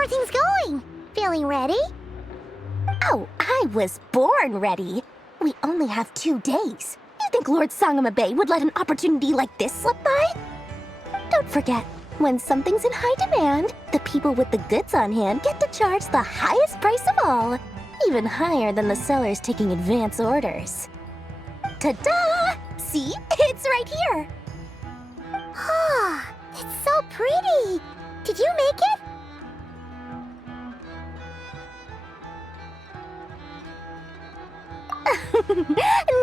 are things going? Feeling ready? Oh, I was born ready. We only have 2 days. You think Lord Sangamabe would let an opportunity like this slip by? Don't forget, when something's in high demand, the people with the goods on hand get to charge the highest price of all, even higher than the sellers taking advance orders. Ta-da! See? It's right here! Oh, it's so pretty! Did you make it?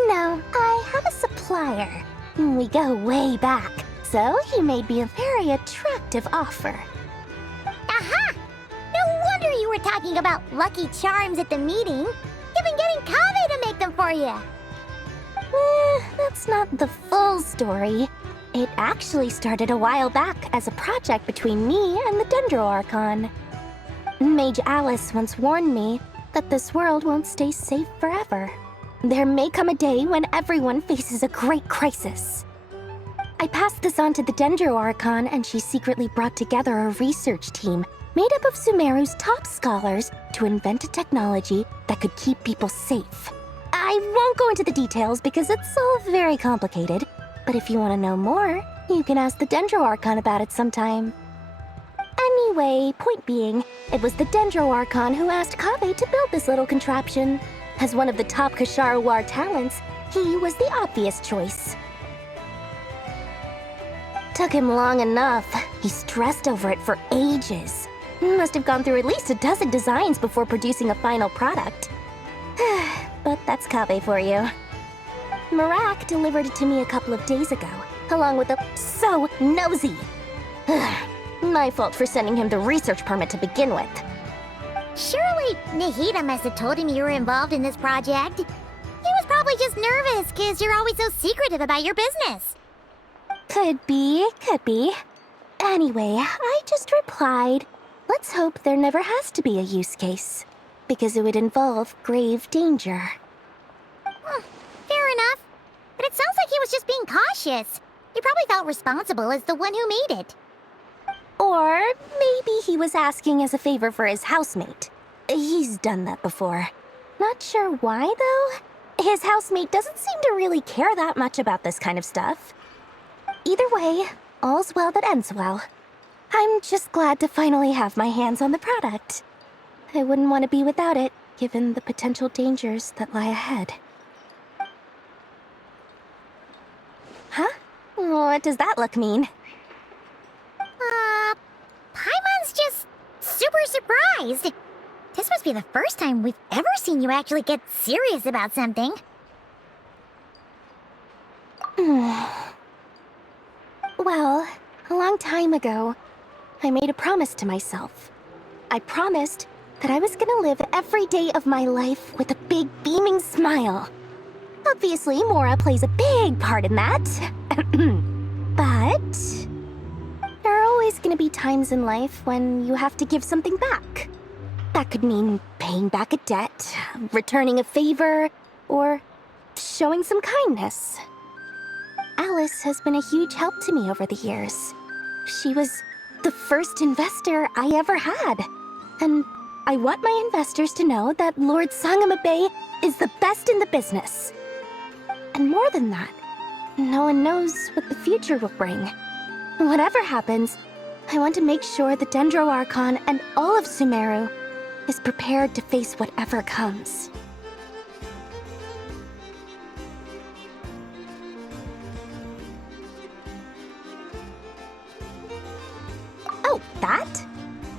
No, I have a supplier. We go way back, so he made me a very attractive offer. Aha! No wonder you were talking about Lucky Charms at the meeting. You've been getting Kaveh to make them for you. That's not the full story. It actually started a while back as a project between me and the Dendro Archon. Mage Alice once warned me that this world won't stay safe forever. There may come a day when everyone faces a great crisis. I passed this on to the Dendro Archon, and she secretly brought together a research team made up of Sumeru's top scholars to invent a technology that could keep people safe. I won't go into the details because it's all very complicated, but if you want to know more, you can ask the Dendro Archon about it sometime. Anyway, point being, it was the Dendro Archon who asked Kaveh to build this little contraption. As one of the top Kashara War talents, he was the obvious choice. Took him long enough. He stressed over it for ages. Must have gone through at least a dozen designs before producing a final product. But that's Kaveh for you. Marak delivered it to me a couple of days ago, along with a so nosy. My fault for sending him the research permit to begin with. Surely Nahida must have told him you were involved in this project. He was probably just nervous because you're always so secretive about your business. Could be, could be. Anyway, I just replied, let's hope there never has to be a use case, because it would involve grave danger. Fair enough. But it sounds like he was just being cautious. He probably felt responsible as the one who made it. Or maybe he was asking as a favor for his housemate. He's done that before. Not sure why, though. His housemate doesn't seem to really care that much about this kind of stuff. Either way, all's well that ends well. I'm just glad to finally have my hands on the product. I wouldn't want to be without it, given the potential dangers that lie ahead. Huh? What does that look mean? Paimon's just super surprised. This must be the first time we've ever seen you actually get serious about something. Well, a long time ago, I made a promise to myself. I promised that I was gonna live every day of my life with a big beaming smile. Obviously, Mora plays a big part in that. But there are always gonna be times in life when you have to give something back. That could mean paying back a debt, returning a favor, or showing some kindness. Alice has been a huge help to me over the years. She was the first investor I ever had. And I want my investors to know that Lord Sangamabe is the best in the business. And more than that, no one knows what the future will bring. Whatever happens, I want to make sure the Dendro Archon and all of Sumeru is prepared to face whatever comes. Oh, that?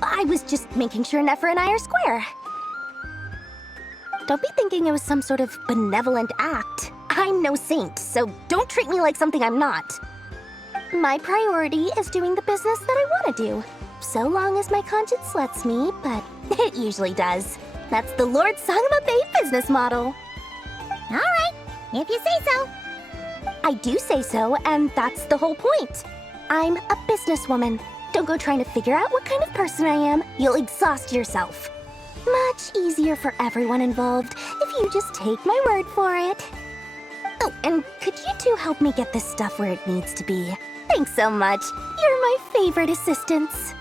I was just making sure Nefer and I are square. Don't be thinking it was some sort of benevolent act. I'm no saint, so don't treat me like something I'm not. My priority is doing the business that I want to do, so long as my conscience lets me, but it usually does. That's the Lord Sangamabe business model. All right, if you say so. I do say so, and that's the whole point. I'm a businesswoman. Don't go trying to figure out what kind of person I am. You'll exhaust yourself. Much easier for everyone involved if you just take my word for it. Oh, and could you two help me get this stuff where it needs to be? Thanks so much. You're my favorite assistants.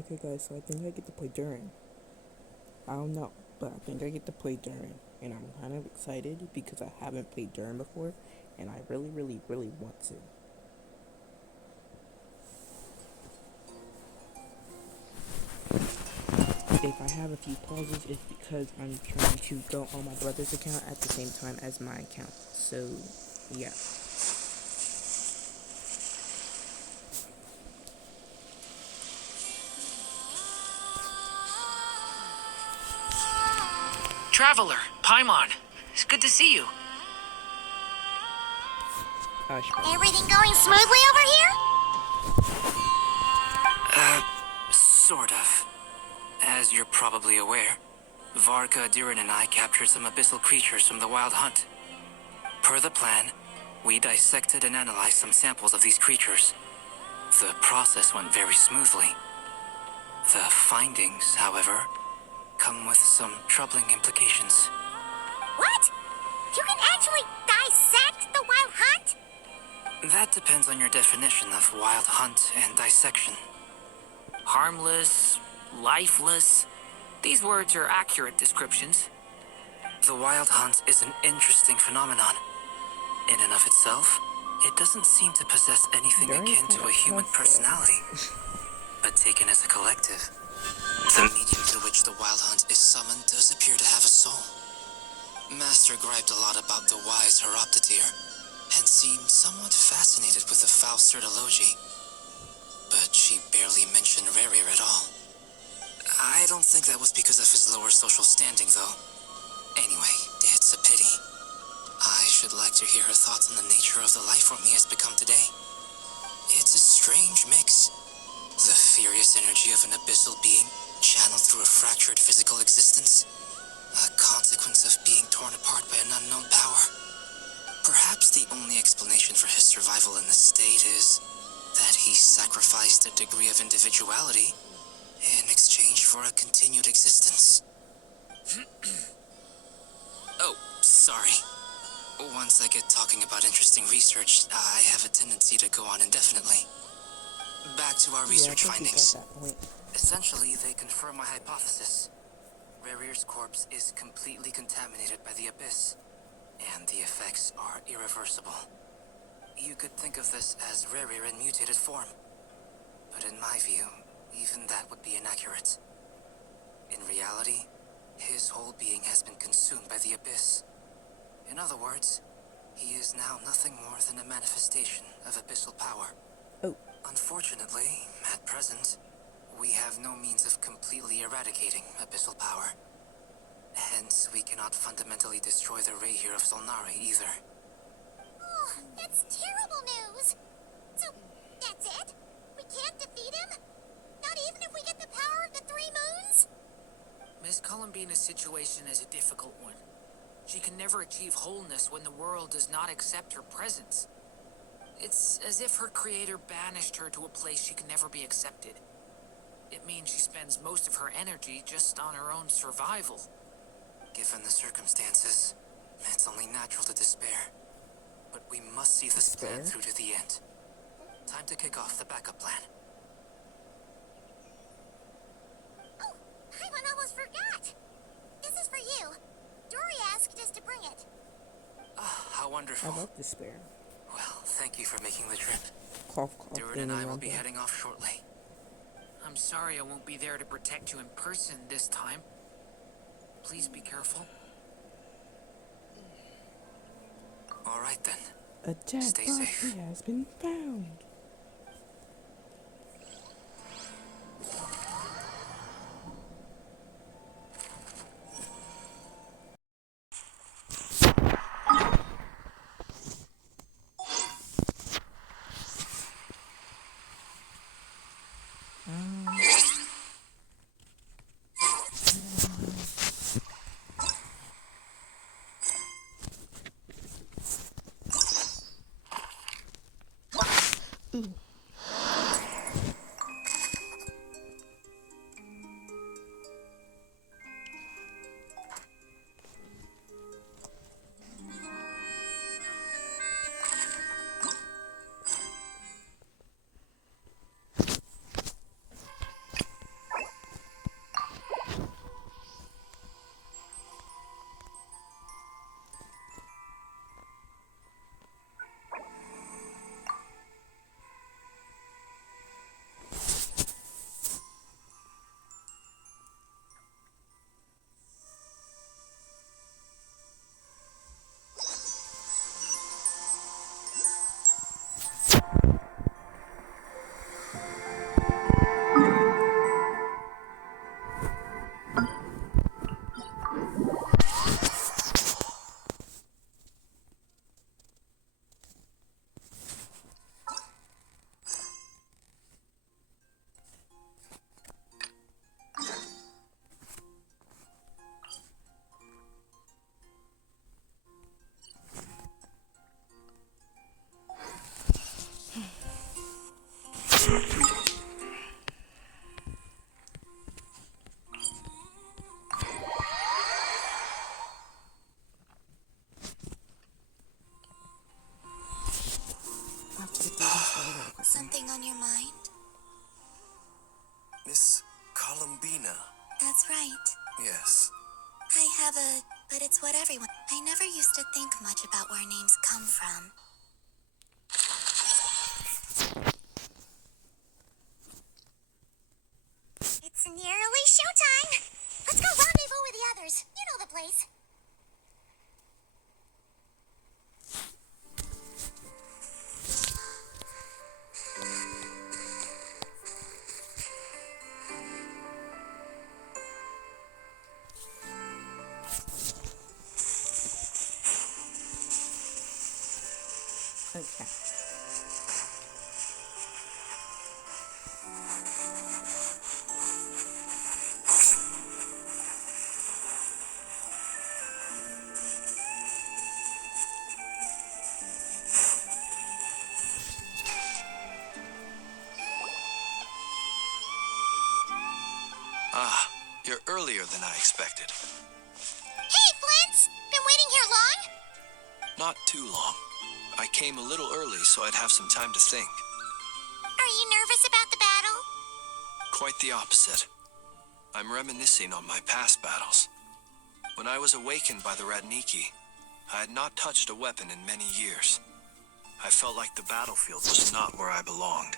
Okay guys, so I think I get to play Durin. I don't know, but I think I get to play Durin. And I'm kind of excited because I haven't played Durin before. And I really want to. If I have a few pauses, it's because I'm trying to go on my brother's account at the same time as my account. So, yeah. Traveler, Paimon, it's good to see you. Everything going smoothly over here? Sort of. As you're probably aware, Varka, Durin, and I captured some abyssal creatures from the Wild Hunt. Per the plan, we dissected and analyzed some samples of these creatures. The process went very smoothly. The findings, however, come with some troubling implications. What? You can actually dissect the Wild Hunt? That depends on your definition of Wild Hunt and dissection. Harmless, lifeless, these words are accurate descriptions. The Wild Hunt is an interesting phenomenon. In and of itself, it doesn't seem to possess anything akin to a human personality. But taken as a collective, the medium through which the Wild Hunt is summoned does appear to have a soul. Master griped a lot about the wise Horoptotire, and seemed somewhat fascinated with the foul Certology. But she barely mentioned Rerir at all. I don't think that was because of his lower social standing, though. Anyway, it's a pity. I should like to hear her thoughts on the nature of the life form he has become today. It's a strange mix. The furious energy of an abyssal being channeled through a fractured physical existence. A consequence of being torn apart by an unknown power. Perhaps the only explanation for his survival in this state is that he sacrificed a degree of individuality in exchange for a continued existence. Oh, sorry. Once I get talking about interesting research, I have a tendency to go on indefinitely. Back to our research findings. Essentially, they confirm my hypothesis. Rerir's corpse is completely contaminated by the Abyss, and the effects are irreversible. You could think of this as Rerir in mutated form, but in my view, even that would be inaccurate. In reality, his whole being has been consumed by the Abyss. In other words, he is now nothing more than a manifestation of abyssal power. Oh. Unfortunately, at present, we have no means of completely eradicating abyssal power. Hence, we cannot fundamentally destroy the Rerir of Solnari either. Oh, that's terrible news. So, that's it? We can't defeat him? Not even if we get the power of the Three Moons? Miss Columbina's situation is a difficult one. She can never achieve wholeness when the world does not accept her presence. It's as if her creator banished her to a place she can never be accepted. It means she spends most of her energy just on her own survival. Given the circumstances, it's only natural to despair. But we must see this plan through to the end. Time to kick off the backup plan. Oh, I almost forgot. This is for you. Dory asked us to bring it. Ah, how wonderful. I love despair. Well, thank you for making the trip. Cough, cough. Durin and I will be heading off shortly. I'm sorry I won't be there to protect you in person this time. Please be careful. All right then. A dead Stay body safe. has been found. That's right. Yes. I have a... but it's what everyone... I never used to think much about where names come from. It's nearly showtime! Let's go rendezvous with the others. You know the place. Okay. Ah, you're earlier than I expected. Hey, Flint's! Been waiting here long? Not too long. I came a little early so I'd have some time to think. Are you nervous about the battle? Quite the opposite. I'm reminiscing on my past battles. When I was awakened by the Radniki, I had not touched a weapon in many years. I felt like the battlefield was not where I belonged.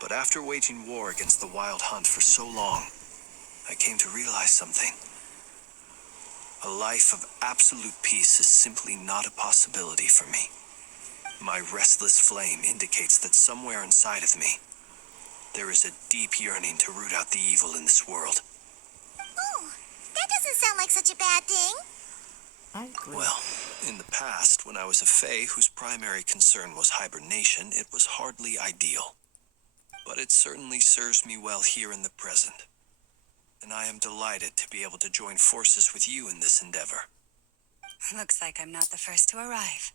But after waging war against the Wild Hunt for so long, I came to realize something. A life of absolute peace is simply not a possibility for me. My restless flame indicates that somewhere inside of me, there is a deep yearning to root out the evil in this world. Ooh, that doesn't sound like such a bad thing. I agree. Well, in the past, when I was a Fae whose primary concern was hibernation, it was hardly ideal. But it certainly serves me well here in the present. And I am delighted to be able to join forces with you in this endeavor. Looks like I'm not the first to arrive.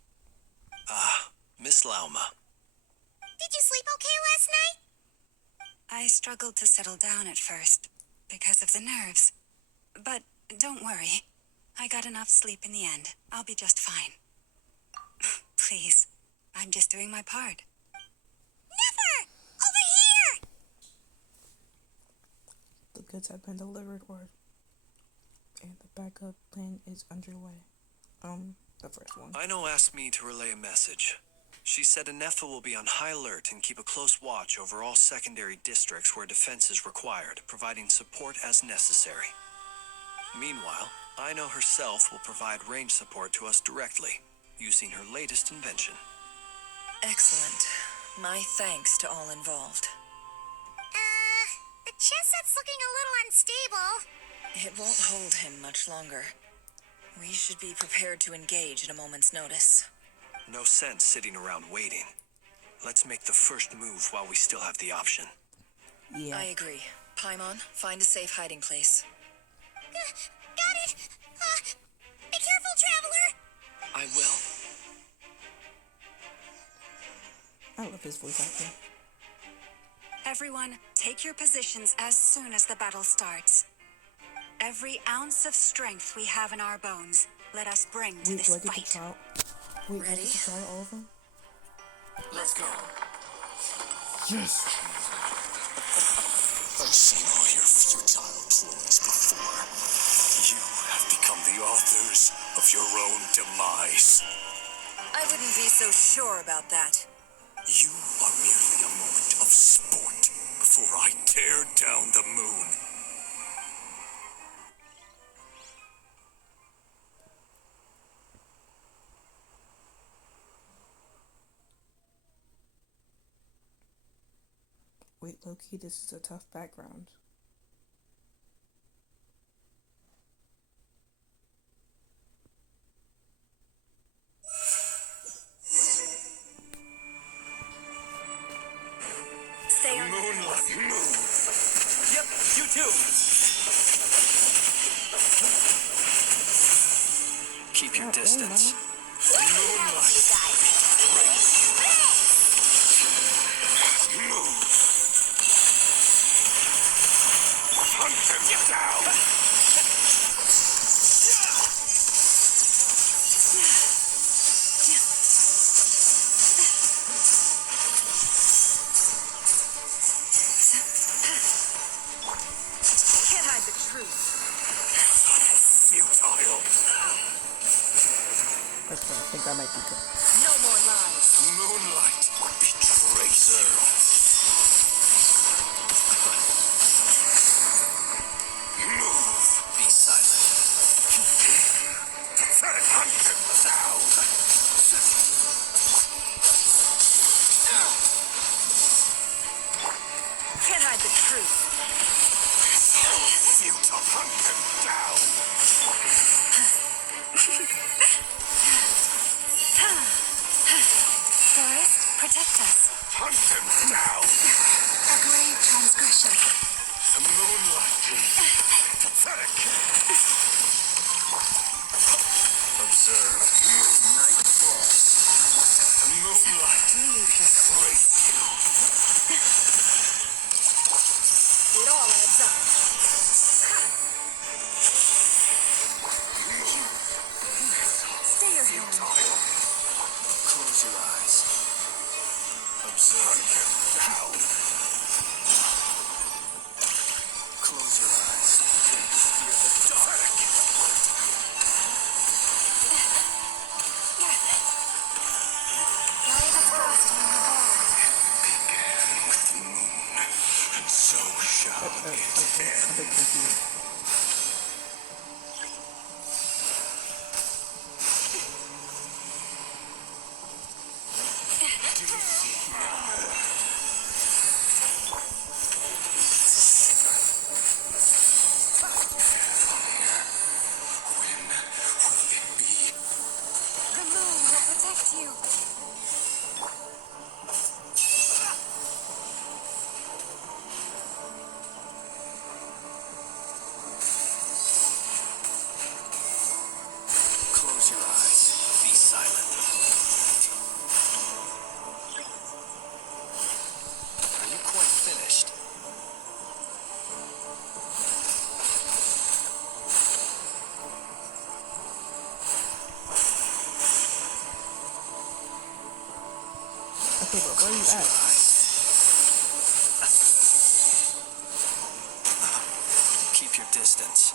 Ah, Miss Lauma. Did you sleep okay last night? I struggled to settle down at first because of the nerves. But don't worry. I got enough sleep in the end. I'll be just fine. Please, I'm just doing my part. Never! Over here! The goods have been delivered, Ward. And the backup plan is underway. The first one. Ino asked me to relay a message. She said Anefa will be on high alert and keep a close watch over all secondary districts where defense is required, providing support as necessary. Meanwhile, Ino herself will provide range support to us directly, using her latest invention. Excellent. My thanks to all involved. The chess set's looking a little unstable. It won't hold him much longer. We should be prepared to engage at a moment's notice. No sense sitting around waiting. Let's make the first move while we still have the option. Yeah. I agree. Paimon, find a safe hiding place. Got it! Be careful, Traveler! I will. I love his voice acting. Everyone, take your positions as soon as the battle starts. Every ounce of strength we have in our bones, let us bring to Wait, this do I get fight. to try? Wait, do I Ready? get to try all of them? Let's go. Yes. I've seen all your futile ploys before. You have become the authors of your own demise. I wouldn't be so sure about that. You are merely a moment of sport before I tear down the moon. Wait, Loki, this is a tough background. Stay on your Moonlight moon. Yep, you too. Keep your distance. Moonlight. Move. Hunt him down. Can't hide the truth. Futile. Okay, I think I might be good. No more lies. The moonlight betrays you. Move. Be silent. Pathetic. Hunt him down. Can't hide the truth. Futile. Hunt him down. Forest, protect us. Hunt him down. A grave transgression. The moonlight. Pathetic. Observe. Night falls. The moonlight betrays you. It all adds up. Stay your hand. Futile. Close your eyes. Observe. Hunt him down. Close your eyes. Fear the dark. Guide us frosty in the ball. Began with the moon, and so shall I'm a it bit end. confused. When will it be? The moon will protect you. Close your eyes. Be silent. Are you quite finished? Okay, but where are you Close your at? eyes. Keep your distance.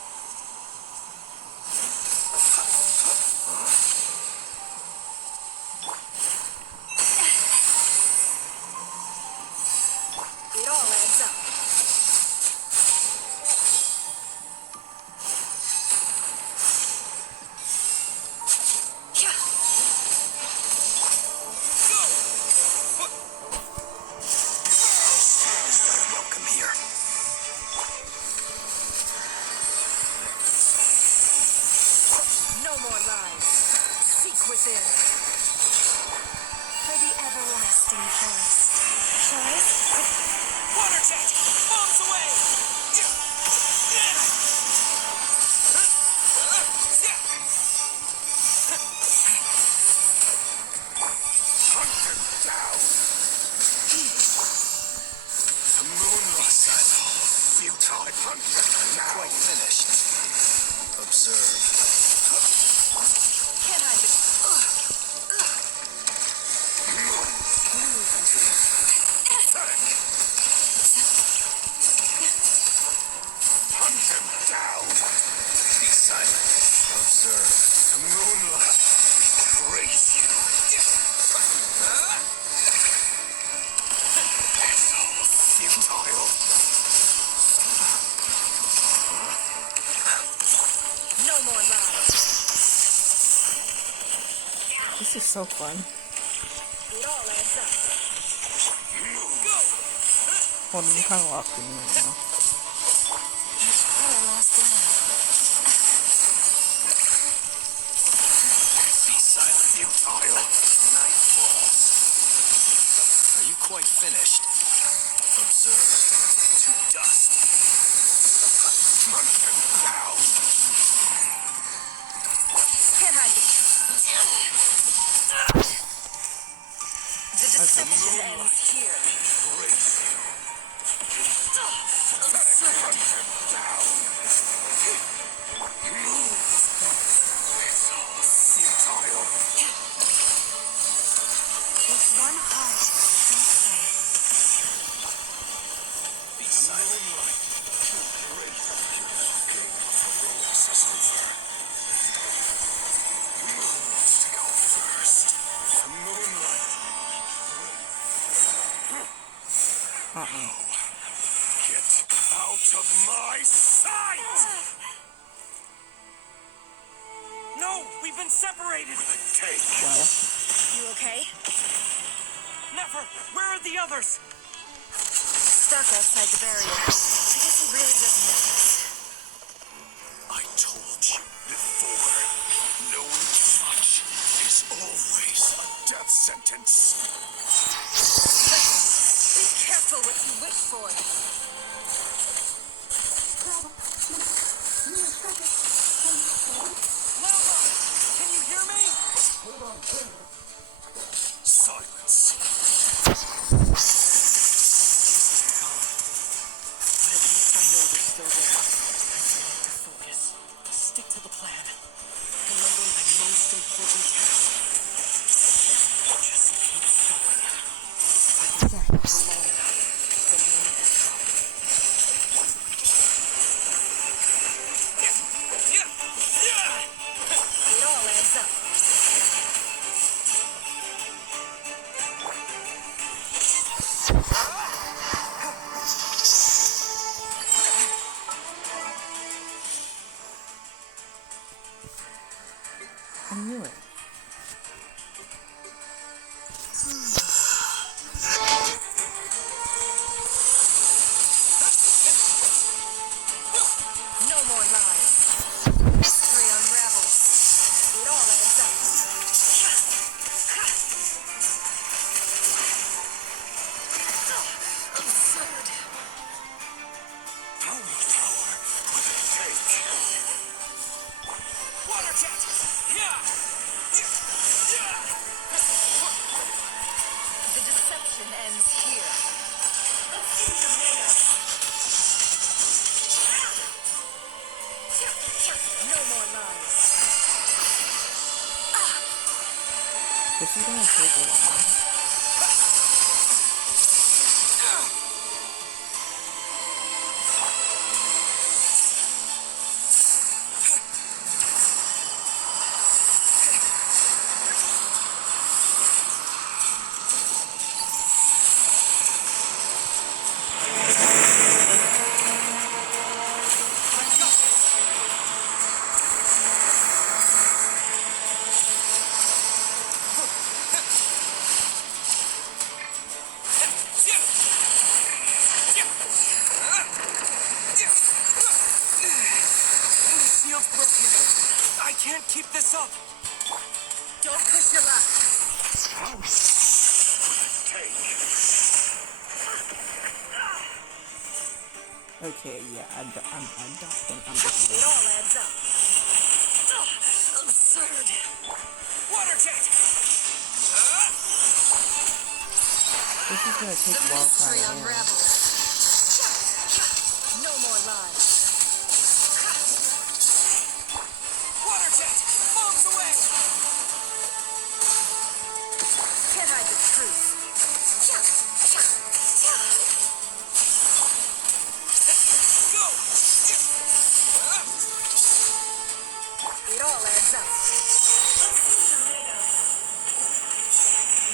It all adds up. Welcome here. No more lies. Seek within. For the everlasting forest. Forest, Water jet! Bombs away! Hunt him down! The moonlight. Futile. Hunt him down. Quite finished. Observe. Can't hide the Hunt him down. Be silent. Observe. The moonlight betrays you. It's all futile. no more lies. This is so fun. It all adds up. Hold on, I'm kind of lost in me right now. our last land. Be silent. Futile. Night falls. Are you quite finished? Observe. To dust. Hunt him down. Can't hide the deception ends here. Brace you. Hunt him down. It's all futile. With one heart, we pray. Be silent. is over. Who wants to go first? The moonlight. Get out of my sight! No, we've been separated. Take. You okay? Never. Where are the others? Stuck outside the barrier. I guess he really doesn't know us. I told you before. Knowing too much is always a death sentence. Be careful what you wish for. Lava! Can you hear me? Silence. But at least I know they're still there. I need to focus. Stick to the plan. Remember my most important task. Just keep going. I think that for long enough, the moon will come. It all adds up. I knew it. No more lies. Mystery unravels. It all adds up. Absurd. How much power will it take? Water jet! The deception ends here. No more lies. This is gonna take a while. The shield's broken. I can't keep this up. Don't push your luck. How much will it take? Okay, yeah, I don't think I'm It getting all adds up. Absurd. Water jet! This is gonna take a while to Mystery find out. unravels. No more lies. Water jet! Bombs away! Can't hide the truth. Go! It all adds up.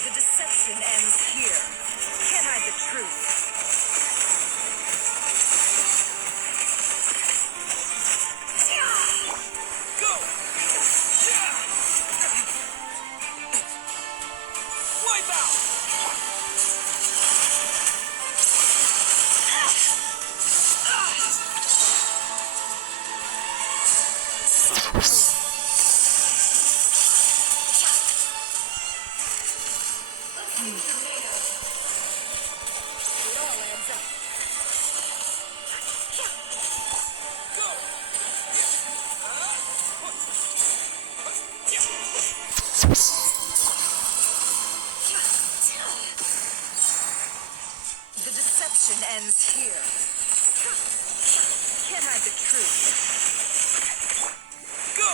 The deception ends here. Can't hide the truth. Go! Wipe out! It all adds up. Go! The deception ends here. Can't hide the truth. Go!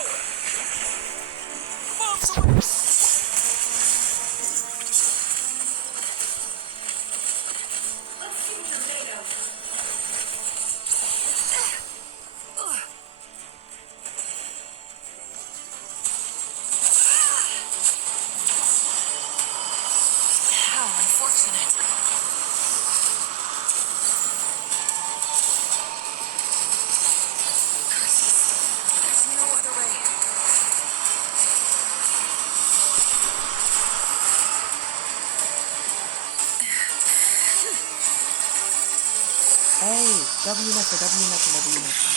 W Nessa, W Nessa, W Nessa.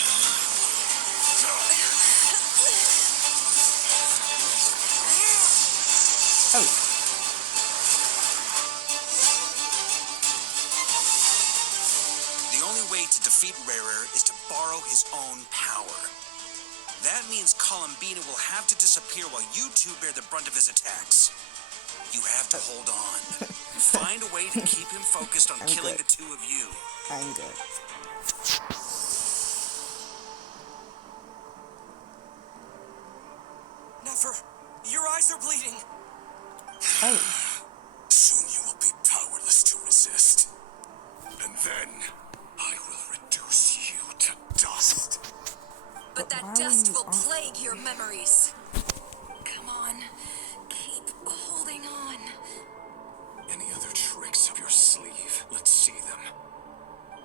Oh. The only way to defeat Rarer is to borrow his own power. That means Columbina will have to disappear while you two bear the brunt of his attacks. You have to hold on. Find a way to keep him focused on killing the two of you. I'm good. Never. Your eyes are bleeding. Oh. Soon you will be powerless to resist. And then I will reduce you to dust. But that dust will plague your memories. Come on. Keep holding on. Any other tricks up your sleeve? Let's see them.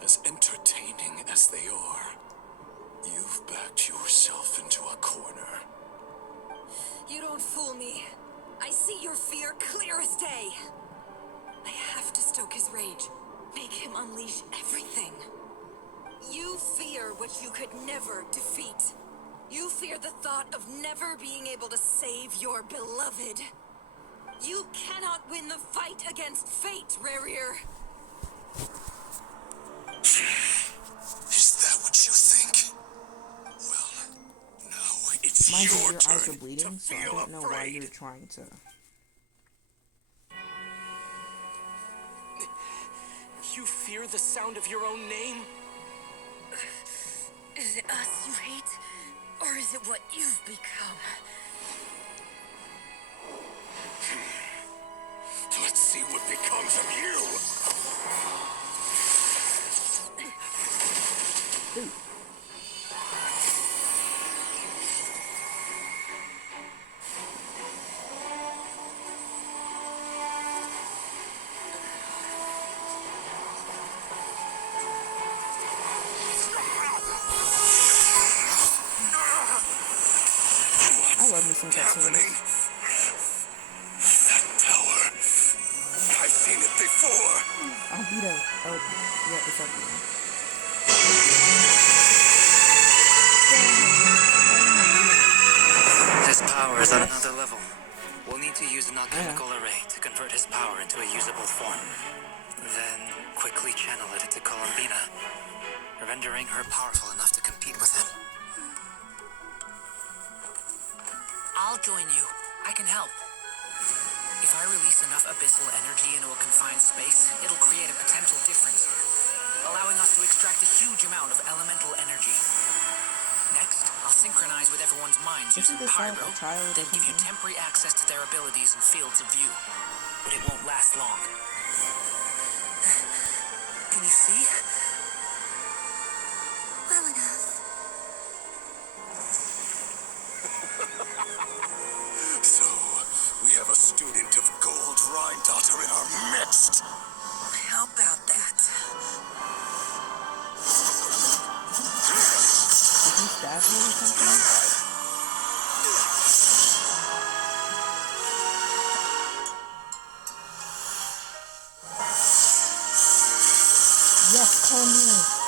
As entertaining as they are, you've backed yourself into a corner. You don't fool me. I see your fear clear as day. I have to stoke his rage. Make him unleash everything. You fear what you could never defeat. You fear the thought of never being able to save your beloved. You cannot win the fight against fate, Rarir. Is that what you think? Well, now it's Mind you, your your turn eyes are bleeding, to so I feel don't know why afraid. you're trying to. You fear the sound of your own name? Is it us you hate, or is it what you've become? Let's see what becomes of you. I love me some Happening. cutscenes. That power. I've seen it before. I'll beat up. Oh, yeah, it's up here. His power is on another level. We'll need to use an alchemical array to convert his power into a usable form. Then quickly channel it into Columbina, rendering her powerful enough to compete with him. I'll join you. I can help. If I release enough abyssal energy into a confined space, it'll create a potential difference, allowing us to extract a huge amount of elemental energy. Next, I'll synchronize with everyone's minds Isn't using this like pyro, a child or then give you something? temporary access to their abilities and fields of view. But it won't last long. Can you see? Well enough. So, we have a student of Gold Rhine-Daughter in our midst. How about that? Did you stab me or something? Yes, Columbina.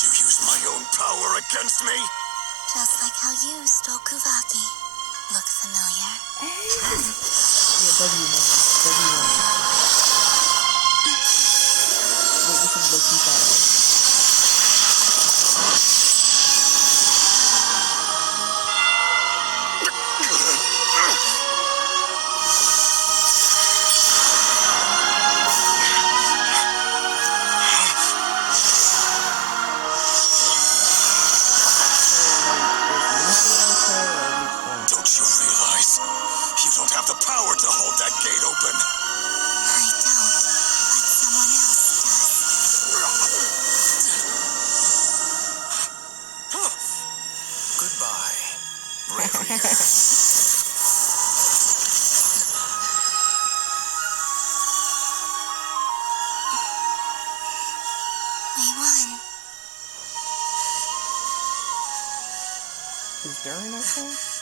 You use my own power against me? Just like how you stole Kuvaki. Look familiar? Yeah, W1. W1. Wait, this is low-key fire. Don't you realize? You don't have the power to hold that gate open. I don't, but someone else Goodbye, Ravier. Is Durin okay?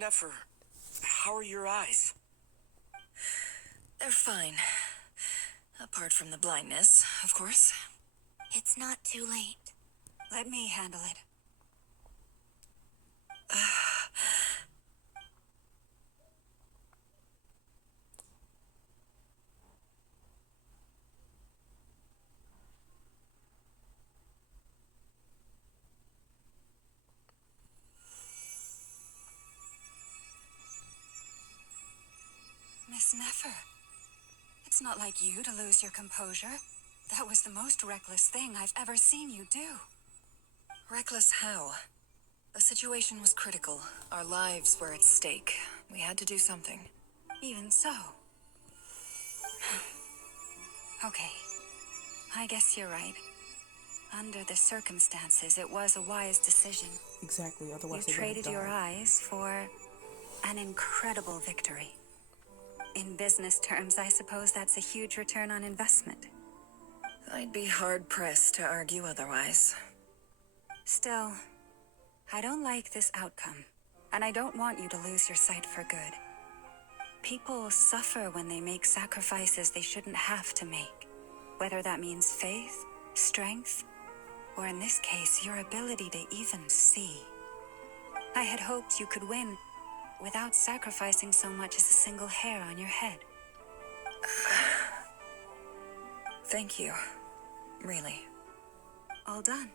Nefer, how are your eyes? They're fine. Apart from the blindness, of course. It's not too late. Let me handle it. Miss Nefer, it's not like you to lose your composure. That was the most reckless thing I've ever seen you do. Reckless how? The situation was critical. Our lives were at stake. We had to do something. Even so. Okay. I guess you're right. Under the circumstances, it was a wise decision. Exactly, You otherwise they would traded have your died. eyes for an incredible victory. In business terms, I suppose that's a huge return on investment. I'd be hard-pressed to argue otherwise. Still, I don't like this outcome, and I don't want you to lose your sight for good. People suffer when they make sacrifices they shouldn't have to make, whether that means faith, strength, or in this case, your ability to even see. I had hoped you could win without sacrificing so much as a single hair on your head. Thank you. Really. All done.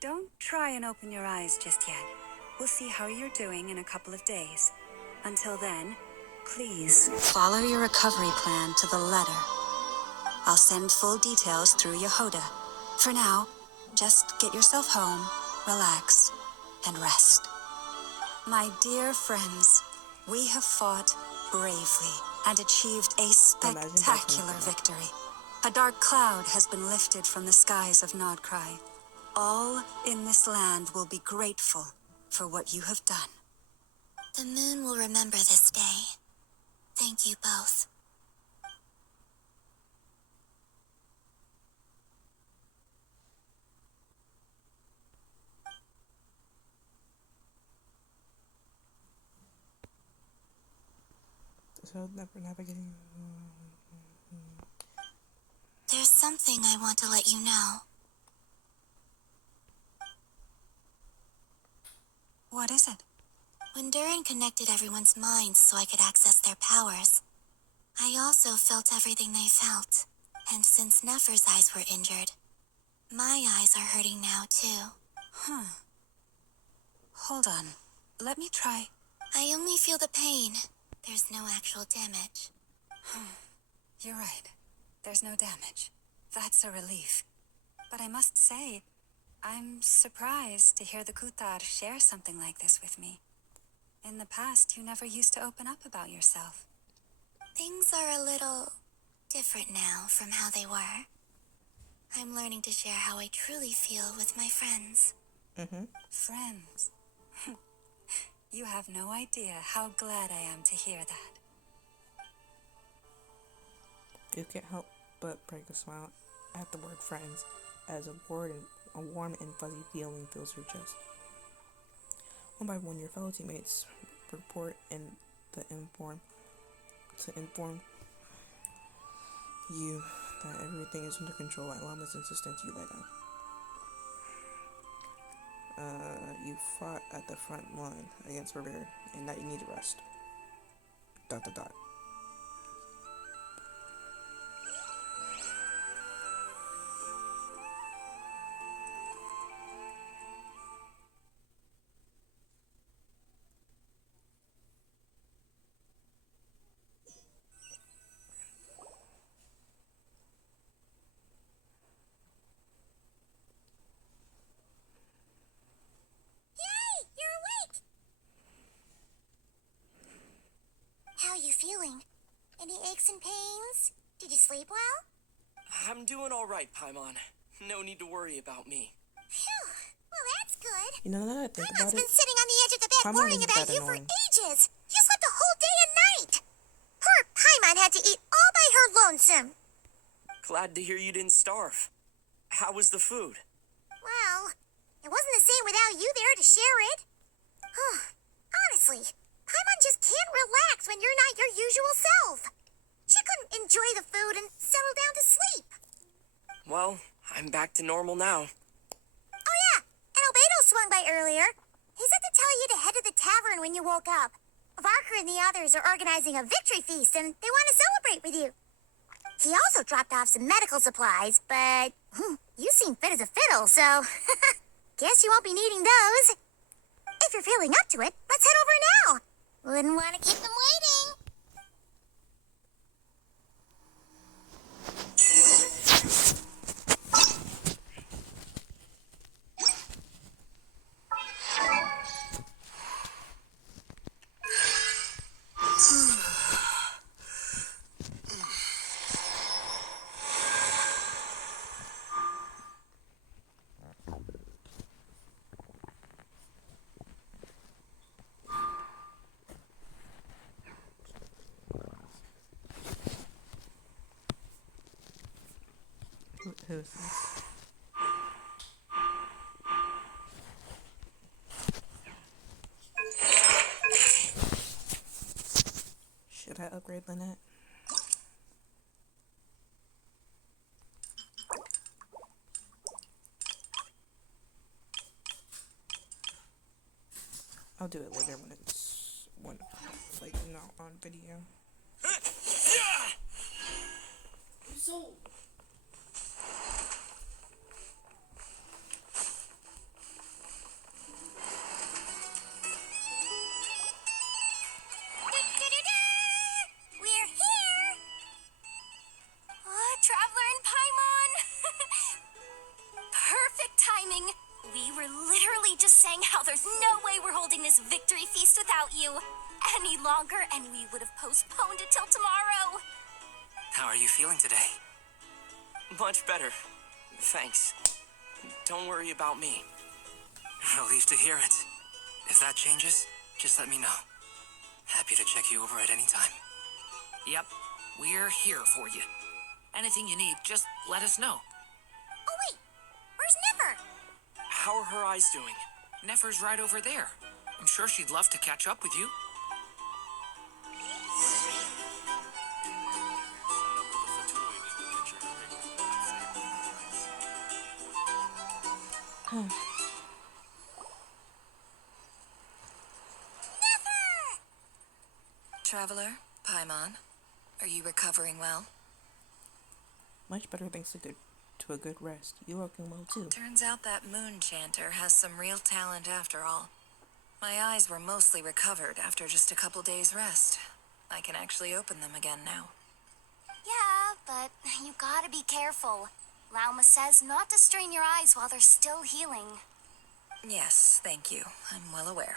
Don't try and open your eyes just yet. We'll see how you're doing in a couple of days. Until then, please follow your recovery plan to the letter. I'll send full details through Yehoda. For now, just get yourself home, relax, and rest. My dear friends, we have fought bravely and achieved a spectacular victory. A dark cloud has been lifted from the skies of Nodcry. All in this land will be grateful for what you have done. The moon will remember this day. Thank you both. So never getting. There's something I want to let you know. What is it? When Durin connected everyone's minds so I could access their powers, I also felt everything they felt. And since Nefer's eyes were injured, my eyes are hurting now too. Hold on. Let me try. I only feel the pain. There's no actual damage. You're right. There's no damage. That's a relief. But I must say, I'm surprised to hear the Kutar share something like this with me. In the past, you never used to open up about yourself. Things are a little different now from how they were. I'm learning to share how I truly feel with my friends. Friends. You have no idea how glad I am to hear that. You can't help but break a smile at the word friends, as a warm and fuzzy feeling fills your chest. One by one, your fellow teammates report to inform you that everything is under control at Llama's insistence. You lay down. You fought at the front line against Rivera, and now you need to rest. ... feeling? Any aches and pains? Did you sleep well? I'm doing all right, Paimon. No need to worry about me. Phew. Well, that's good. You know, now that I think Paimon's about it, been sitting on the edge of the bed Paimon worrying isn't about that you for annoying. ages. You slept a whole day and night. Poor Paimon had to eat all by her lonesome. Glad to hear you didn't starve. How was the food? Well, it wasn't the same without you there to share it. Honestly, Paimon just can't relax when you're not your usual self. She couldn't enjoy the food and settle down to sleep. Well, I'm back to normal now. Oh yeah, and Albedo swung by earlier. He said to tell you to head to the tavern when you woke up. Varker and the others are organizing a victory feast and they want to celebrate with you. He also dropped off some medical supplies, but you seem fit as a fiddle, so guess you won't be needing those. If you're feeling up to it, let's head over now. Wouldn't want to keep them waiting. Who's this? Should I upgrade Lynette? I'll do it later when it's like not on video. So, We're here! Traveler and Paimon! Perfect timing! We were literally just saying how there's no way we're holding this victory feast without you any longer, and we would have postponed it till tomorrow. How are you feeling today? much better. Thanks. Don't worry about me. Relieved to hear it. If that changes, just let me know. Happy to check you over at any time. Yep, we're here for you. Anything you need, just let us know. Oh wait, where's Never? How are her eyes doing? Nefer's right over there. I'm sure she'd love to catch up with you. Traveler, Paimon, are you recovering well? Much better thanks to a good rest. You're looking well too. Turns out that moon chanter has some real talent after all. My eyes were mostly recovered after just a couple days rest. I can actually open them again now. Yeah, but you gotta be careful. Lauma says not to strain your eyes while they're still healing. Yes, thank you. I'm well aware.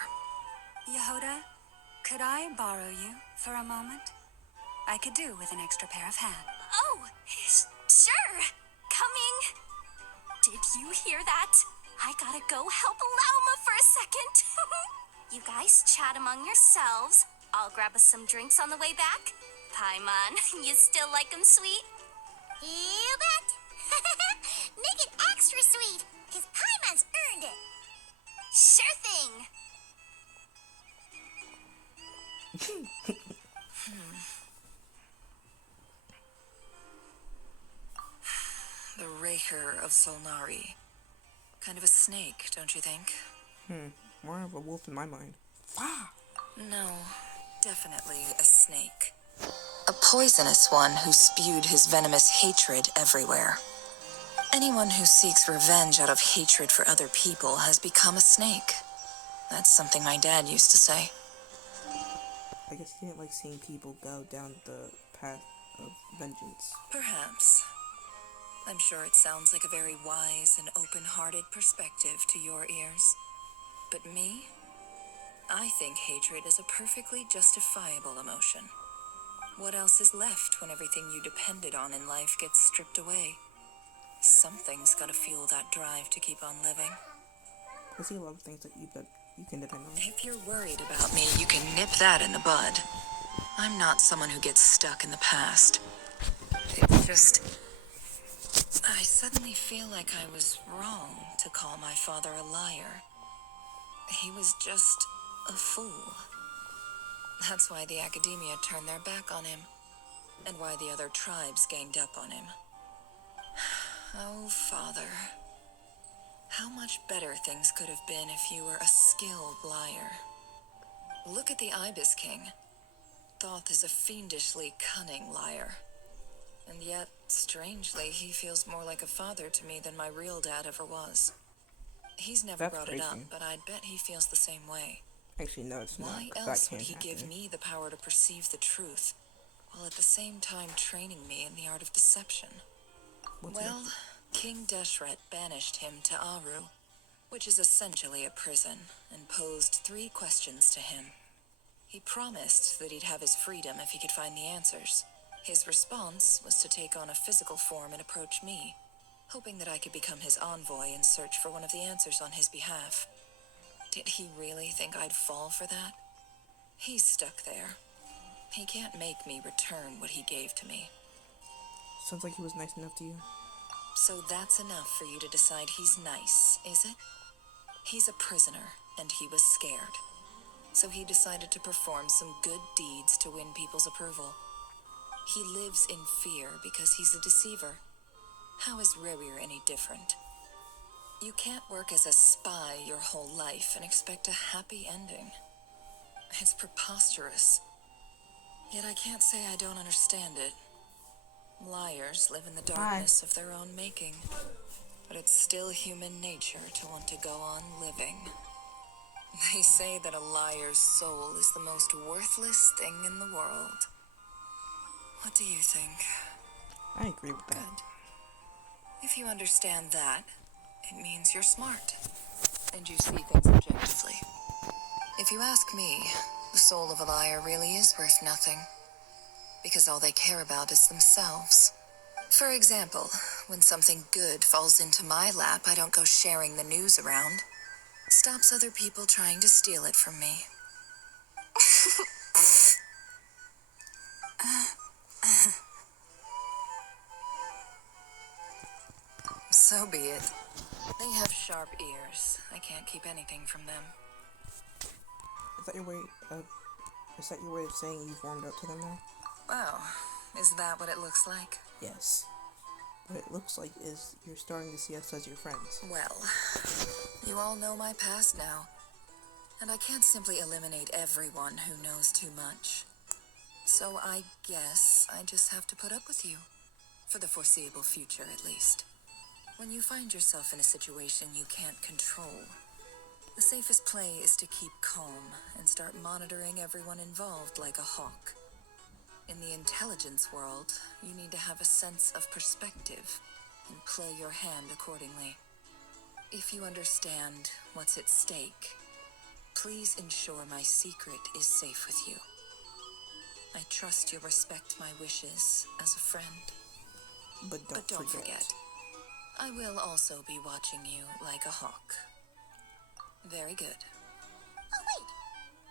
Yehoda, could I borrow you for a moment? I could do with an extra pair of hands. Oh, sure. Coming. Did you hear that? I gotta go help Lauma for a second. You guys chat among yourselves. I'll grab us some drinks on the way back. Paimon, you still like 'em sweet? You bet. Make it extra sweet, because Paimon's earned it. Sure thing. The Raker of Solnari. Kind of a snake, don't you think? More of a wolf in my mind. No, definitely a snake. A poisonous one who spewed his venomous hatred everywhere. Anyone who seeks revenge out of hatred for other people has become a snake. That's something my dad used to say. I guess he didn't like seeing people go down the path of vengeance. Perhaps. I'm sure it sounds like a very wise and open-hearted perspective to your ears. But me? I think hatred is a perfectly justifiable emotion. What else is left when everything you depended on in life gets stripped away? Something's gotta fuel that drive to keep on living. I see a lot of things that you can depend on. If you're worried about me, you can nip that in the bud. I'm not someone who gets stuck in the past. It's just... I suddenly feel like I was wrong to call my father a liar. He was just a fool. That's why the academia turned their back on him, and why the other tribes ganged up on him. Oh, Father. How much better things could have been if you were a skilled liar. Look at the Ibis King. Thoth is a fiendishly cunning liar. And yet, strangely, he feels more like a father to me than my real dad ever was. He's never That's brought it up, crazy. but I'd bet he feels the same way. Actually, no, it's not. Why 'Cause else that would can't he give happen. me the power to perceive the truth, while at the same time training me in the art of deception? What's Well, next? King Deshret banished him to Aru, which is essentially a prison, and posed 3 questions to him. He promised that he'd have his freedom if he could find the answers. His response was to take on a physical form and approach me, hoping that I could become his envoy and search for one of the answers on his behalf. Did he really think I'd fall for that? He's stuck there. He can't make me return what he gave to me. Sounds like he was nice enough to you. So that's enough for you to decide he's nice, is it? He's a prisoner, and he was scared. So he decided to perform some good deeds to win people's approval. He lives in fear because he's a deceiver. How is Rerir any different? You can't work as a spy your whole life and expect a happy ending. It's preposterous. Yet I can't say I don't understand it. Liars live in the darkness of their own making. But it's still human nature to want to go on living. They say that a liar's soul is the most worthless thing in the world. What do you think? I agree with that. Good. If you understand that, it means you're smart. And you see things objectively. If you ask me, the soul of a liar really is worth nothing. Because all they care about is themselves. For example, when something good falls into my lap, I don't go sharing the news around. Stops other people trying to steal it from me. So be it. They have sharp ears. I can't keep anything from them. Is that your way? Is that your way of saying you've warmed up to them now? Oh, is that what it looks like? Yes. What it looks like is you're starting to see us as your friends. Well, you all know my past now. And I can't simply eliminate everyone who knows too much. So I guess I just have to put up with you. For the foreseeable future, at least. When you find yourself in a situation you can't control, the safest play is to keep calm and start monitoring everyone involved like a hawk. In the intelligence world, you need to have a sense of perspective and play your hand accordingly. If you understand what's at stake, please ensure my secret is safe with you. I trust you'll respect my wishes as a friend. But don't forget. I will also be watching you like a hawk. Very good. Oh, wait.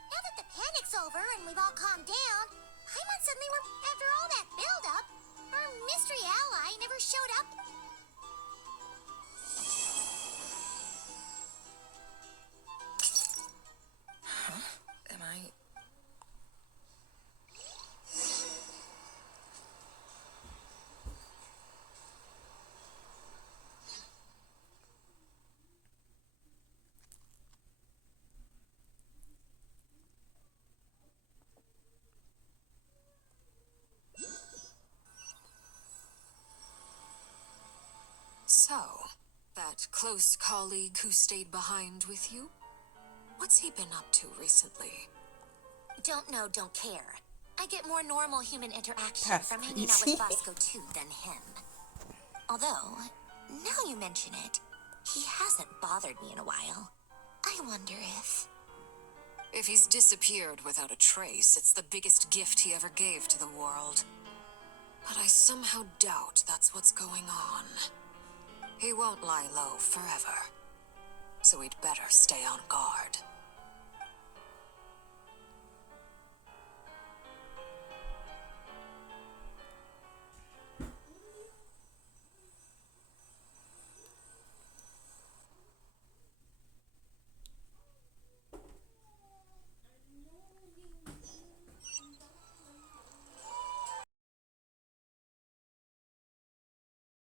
Now that the panic's over and we've all calmed down, Paimon suddenly after all that build-up, our mystery ally never showed up. Am I... So, that close colleague who stayed behind with you? What's he been up to recently? Don't know, don't care. I get more normal human interaction That's from hanging out crazy. with Bosco too than him. Although, now you mention it, he hasn't bothered me in a while. I wonder if... If he's disappeared without a trace, it's the biggest gift he ever gave to the world. But I somehow doubt that's what's going on. He won't lie low forever. So we'd better stay on guard.